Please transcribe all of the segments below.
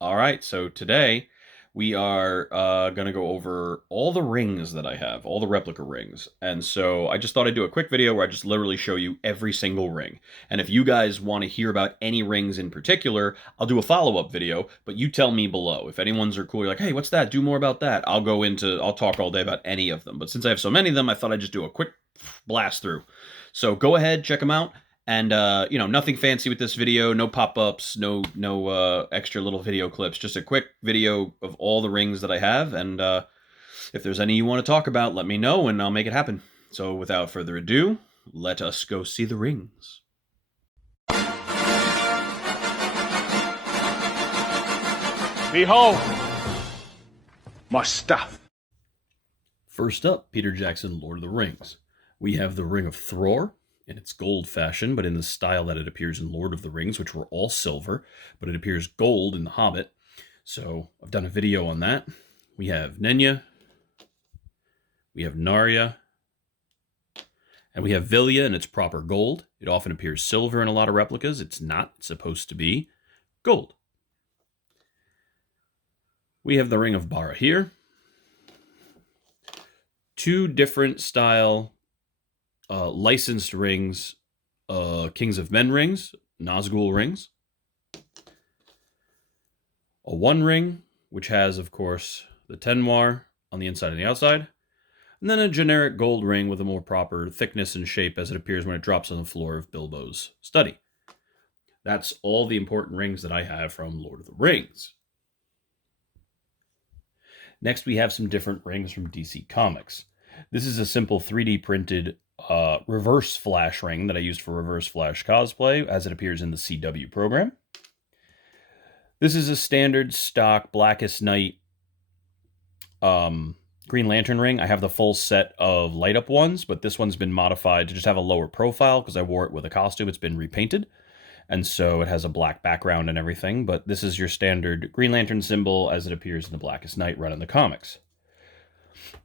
All right, so today we are going to go over all the rings that I have, all the replica rings. And so I just thought I'd do a quick video where I just literally show you every single ring. And if you guys want to hear about any rings in particular, I'll do a follow-up video, but you tell me below. If anyone's are cool, you're like, hey, what's that? Do more about that. I'll talk all day about any of them. But since I have so many of them, I thought I'd just do a quick blast through. So go ahead, check them out. And nothing fancy with this video, no pop-ups, no extra little video clips, just a quick video of all the rings that I have. And if there's any you want to talk about, let me know and I'll make it happen. So without further ado, let us go see the rings. Behold, my stuff. First up, Peter Jackson, Lord of the Rings. We have the Ring of Thror in its gold fashion, but in the style that it appears in Lord of the Rings, which were all silver, but it appears gold in The Hobbit. So I've done a video on that. We have Nenya, we have Narya, and we have Vilya in its proper gold. It often appears silver in a lot of replicas. It's not supposed to be gold. We have the Ring of Barahir. Two different style licensed rings, Kings of Men rings, Nazgul rings. A one ring, which has, of course, the Tenwar on the inside and the outside. And then a generic gold ring with a more proper thickness and shape as it appears when it drops on the floor of Bilbo's study. That's all the important rings that I have from Lord of the Rings. Next, we have some different rings from DC Comics. This is a simple 3D printed reverse flash ring that I used for reverse flash cosplay as it appears in the CW program. This is a standard stock Blackest Night Green Lantern ring. I have the full set of light up ones, but this one's been modified to just have a lower profile because I wore it with a costume. It's been repainted, and so it has a black background and everything, but this is your standard Green Lantern symbol as it appears in the Blackest Night run in the comics.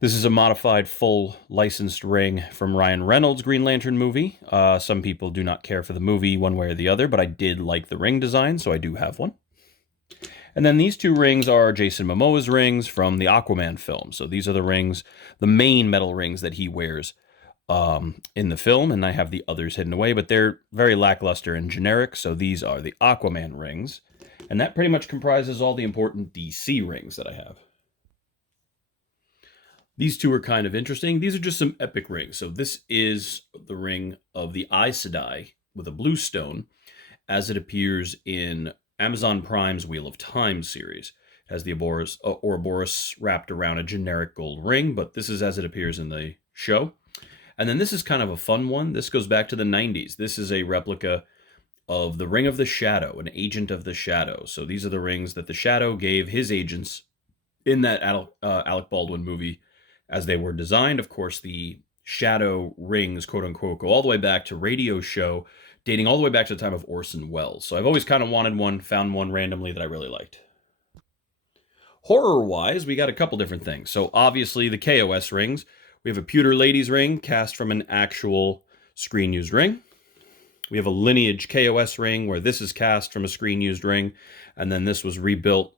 This is a modified full licensed ring from Ryan Reynolds' Green Lantern movie. Some people do not care for the movie one way or the other, but I did like the ring design, so I do have one. And then these two rings are Jason Momoa's rings from the Aquaman film. So these are the rings, the main metal rings that he wears in the film, and I have the others hidden away, but they're very lackluster and generic, so these are the Aquaman rings. And that pretty much comprises all the important DC rings that I have. These two are kind of interesting. These are just some epic rings. So this is the ring of the Aes Sedai with a blue stone as it appears in Amazon Prime's Wheel of Time series. It has the Ouroboros wrapped around a generic gold ring, but this is as it appears in the show. And then this is kind of a fun one. This goes back to the 90s. This is a replica of the Ring of the Shadow, an agent of the Shadow. So these are the rings that the Shadow gave his agents in that Alec Baldwin movie as they were designed. Of course, the Shadow rings, quote unquote, go all the way back to Radio Show, dating all the way back to the time of Orson Welles. So I've always kind of wanted one, found one randomly that I really liked. Horror-wise, we got a couple different things. So obviously the KOS rings. We have a pewter ladies ring cast from an actual screen-used ring. We have a lineage KOS ring where this is cast from a screen-used ring. And then this was rebuilt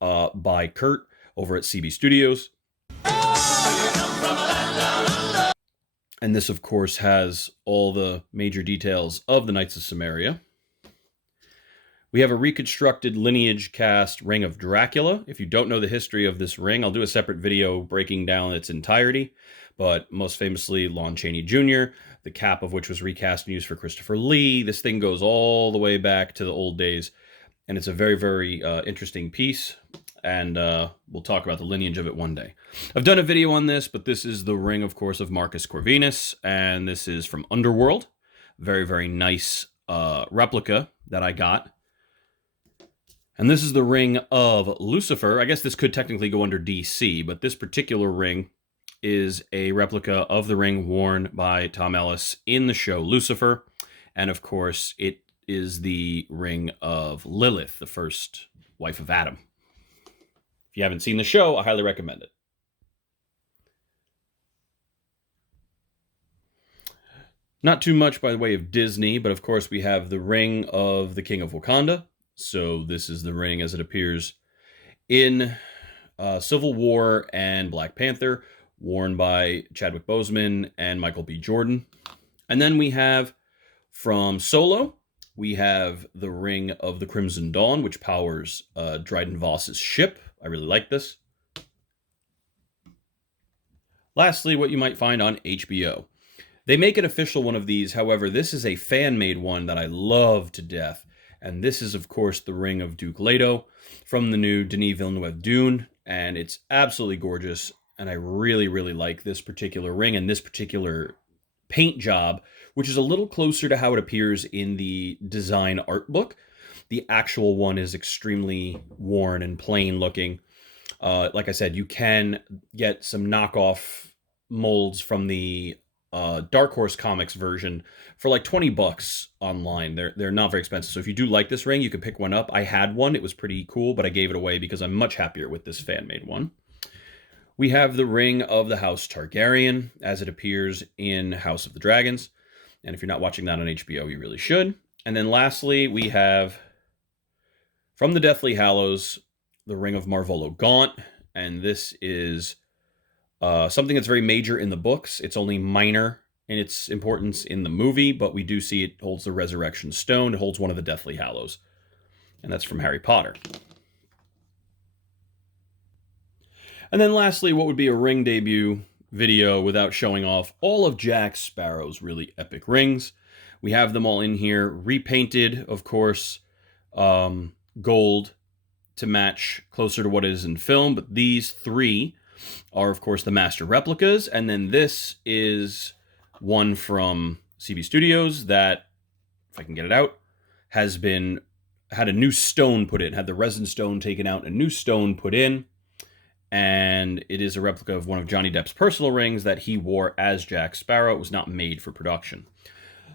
by Kurt over at CB Studios. And this, of course, has all the major details of the Knights of Samaria. We have a reconstructed lineage cast ring of Dracula. If you don't know the history of this ring, I'll do a separate video breaking down its entirety. But most famously, Lon Chaney Jr., the cap of which was recast and used for Christopher Lee. This thing goes all the way back to the old days. And it's a very, very interesting piece. And we'll talk about the lineage of it one day. I've done a video on this, but this is the ring, of course, of Marcus Corvinus, and this is from Underworld. Very, very nice replica that I got. And this is the ring of Lucifer. I guess this could technically go under DC, but this particular ring is a replica of the ring worn by Tom Ellis in the show Lucifer. And, of course, it is the ring of Lilith, the first wife of Adam. If you haven't seen the show, I highly recommend it. Not too much by the way of Disney, but of course we have the ring of the King of Wakanda. So this is the ring as it appears in Civil War and Black Panther, worn by Chadwick Boseman and Michael B. Jordan. And then we have from Solo, we have the Ring of the Crimson Dawn, which powers Dryden Voss's ship. I really like this. Lastly, what you might find on HBO. They make an official one of these, however, this is a fan-made one that I love to death. And this is, of course, the Ring of Duke Leto from the new Denis Villeneuve Dune, and it's absolutely gorgeous, and I really, really like this particular ring and this particular paint job, which is a little closer to how it appears in the design art book. The actual one is extremely worn and plain looking. Like I said, you can get some knockoff molds from the Dark Horse Comics version for like $20 online. They're not very expensive. So if you do like this ring, you can pick one up. I had one. It was pretty cool, but I gave it away because I'm much happier with this fan-made one. We have the Ring of the House Targaryen as it appears in House of the Dragons. And if you're not watching that on HBO, you really should. And then lastly, we have from the Deathly Hallows, the Ring of Marvolo Gaunt. And this is something that's very major in the books. It's only minor in its importance in the movie, but we do see it holds the Resurrection Stone. It holds one of the Deathly Hallows. And that's from Harry Potter. And then lastly, what would be a ring debut video without showing off all of Jack Sparrow's really epic rings. We have them all in here, repainted, of course, gold to match closer to what is in film. But these three are, of course, the master replicas. And then this is one from CB Studios that, if I can get it out, had a new stone put in, had the resin stone taken out, a new stone put in. And it is a replica of one of Johnny Depp's personal rings that he wore as Jack Sparrow. It was not made for production.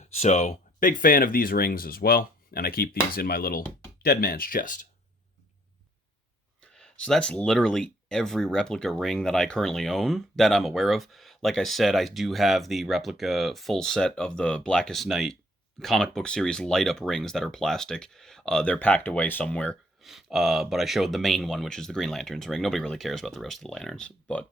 So, big fan of these rings as well. And I keep these in my little dead man's chest. So that's literally every replica ring that I currently own that I'm aware of. Like I said, I do have the replica full set of the Blackest Night comic book series light up rings that are plastic. They're packed away somewhere. But I showed the main one, which is the Green Lantern's ring. Nobody really cares about the rest of the lanterns. But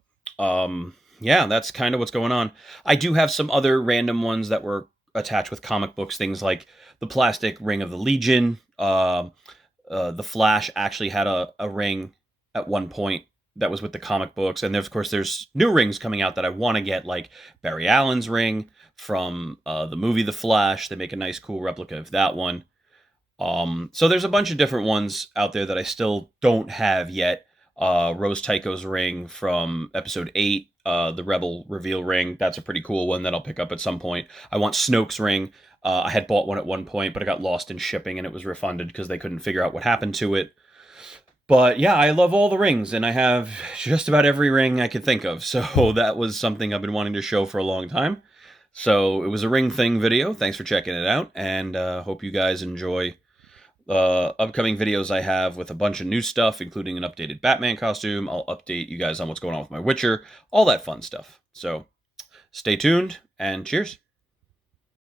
yeah, that's kind of what's going on. I do have some other random ones that were attached with comic books, things like the plastic ring of the Legion. The Flash actually had a ring at one point that was with the comic books. And of course, there's new rings coming out that I want to get, like Barry Allen's ring from the movie The Flash. They make a nice, cool replica of that one. So there's a bunch of different ones out there that I still don't have yet. Rose Tycho's ring from episode 8, the Rebel reveal ring. That's a pretty cool one that I'll pick up at some point. I want Snoke's ring. I had bought one at one point, but it got lost in shipping and it was refunded because they couldn't figure out what happened to it. But yeah, I love all the rings, and I have just about every ring I could think of. So that was something I've been wanting to show for a long time. So it was a ring thing video. Thanks for checking it out, and hope you guys enjoy upcoming videos I have with a bunch of new stuff, including an updated Batman costume. I'll update you guys on what's going on with my Witcher, all that fun stuff. So stay tuned, and cheers.